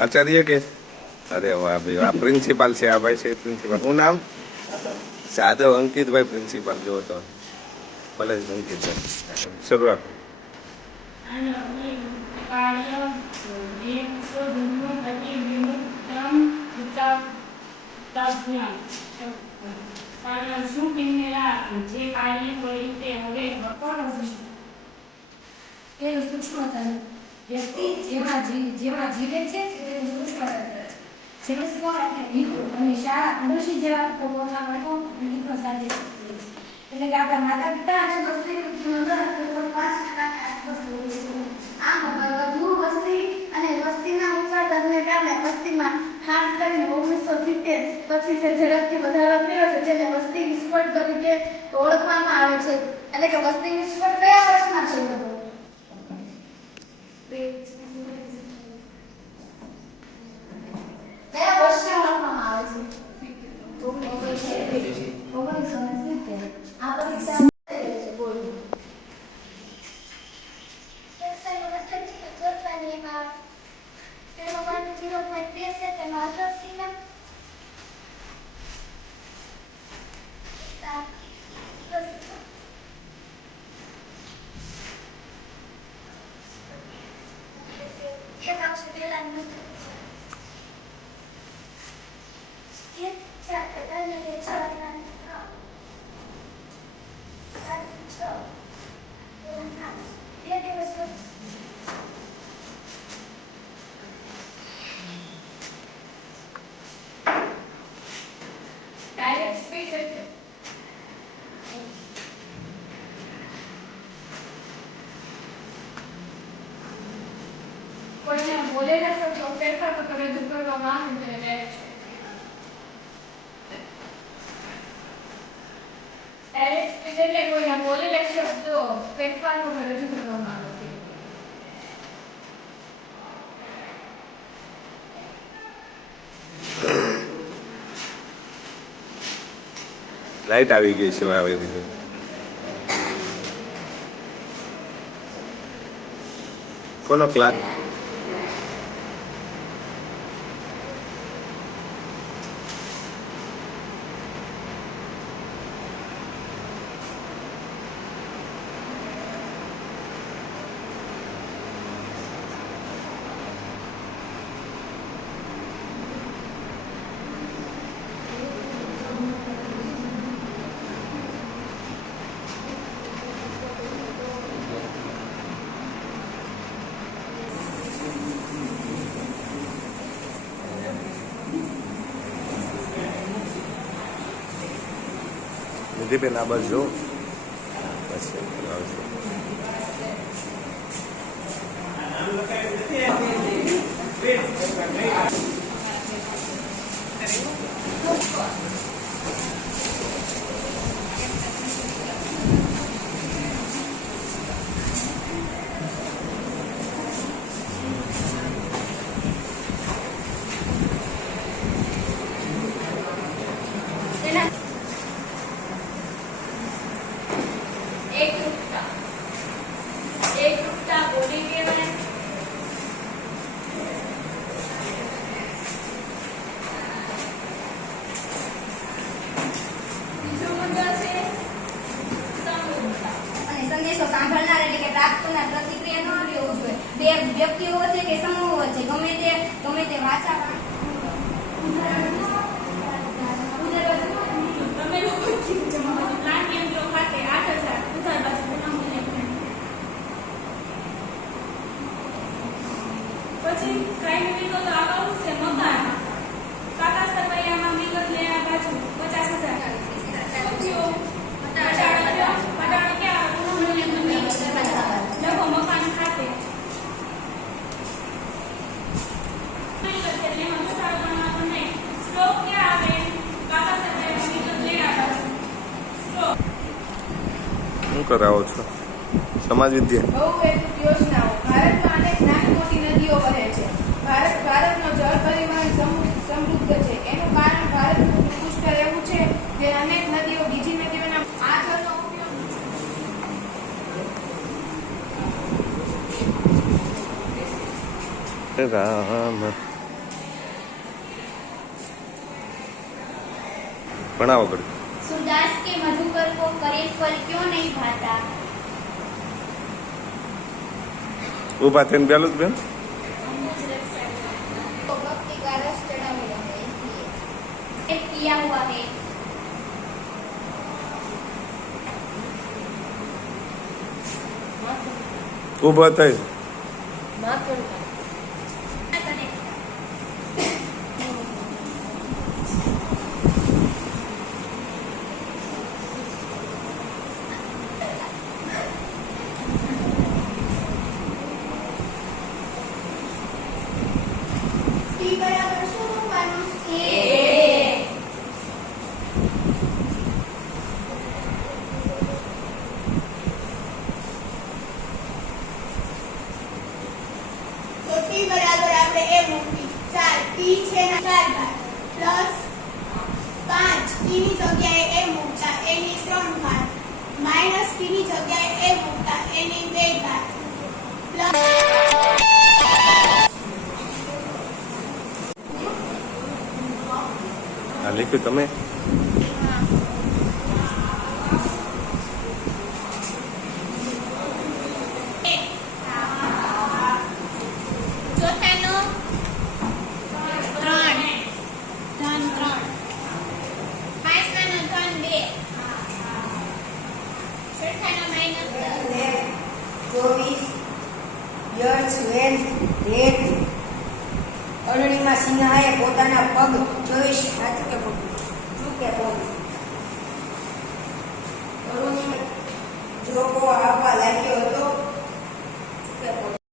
आचार्य के अरे वाह भाई वाह प्रिंसिपल से आ भाई से प्रिंसिपल हूँ नाम साधव अंकित भाई प्रिंसिपल जो तो भले अंकित शुरुआत વ્યક્તિ જેમાં જીવે છે તે સૂક્ષ્મ અને શાળા અનુસી જેવા પોતાના વર્ગો મિત્રો સાથે એટલે કે આપણા માતા પિતા અને વસ્તી આમ વધુ વસ્તી અને વસ્તીના ઊંચા દરને કારણે વસ્તીમાં ખાસ કરીને 1970 પછી ઝડપથી વધારો થયો છે જેને વસ્તી વિસ્ફોટ તરીકે ઓળખવામાં આવે છે એટલે કે વસ્તી વિસ્ફોટ કયા વર્ષમાં થયો હતો કયા વર્ષે ઓળખવામાં આવે છે 1970 આ પરીક્ષા બોલો કોઈને બોલેલા શબ્દો ફેરફાર તો રજૂ કરવામાં આવે છે એટલે કોઈને બોલેલા શબ્દો ફેરફાર તો રજૂ કરવામાં આવે છે લાઈટ આવી ગઈ છે આવી રીતે કોનો ક્લાસ દીપેન આ બસ જો બસ સાંભળનાર એટલે કે પ્રાપ્તના પ્રતિક્રિયા ન લેવું જોઈએ બે વ્યક્તિઓ વચ્ચે કે સમૂહ વચ્ચે ગમે તે વાચા પછી ક્રાઇમ વિગતો આવું છે મકાન કાકા સરવૈયામાં વિગત લેવા બાજુ 50,000 મકાન ખાતે સ્ટ્રોક ક્યાં આવે કાકા સરવૈયામાં વિગત લેવા બાજુ સ્ટ્રોક શું કરાવો છો સમાજ વિદ્યા બહુહેતુક યોજનાઓ ભારતમાં અનેક નાની મોટી નદીઓ વહે છે ભારતનો જળ પરિવહન રામ ભણાવો પડે. सुरदास के मधुकर को करे फल क्यों नहीं भाता? ઊભા થઈને પેલું જ બેન तो भक्ति का रस चढ़ा हुआ है इसलिए किया हुआ है. ઊભા થઈ ટી બરાબર શું મૂકવાનું? તો ટી બરાબર આપણે એ મૂકી 4 ટી છે ને 4 ઘાત પ્લસ 5 ટી ની જગ્યાએ એ મૂકતા એની 3 ઘાત માઈનસ ટી ની જગ્યાએ એ મૂકતા એની 2 ઘાત પ્લસ આ લખ્યું તમે ચોથાનો 3 ધન 3 પાંચમાનો ધન 2 છઠ્ઠાનો માઈનસ 24 યર્સ વેન રેટ અરણીમાં સિંહાએ પોતાના પગ 24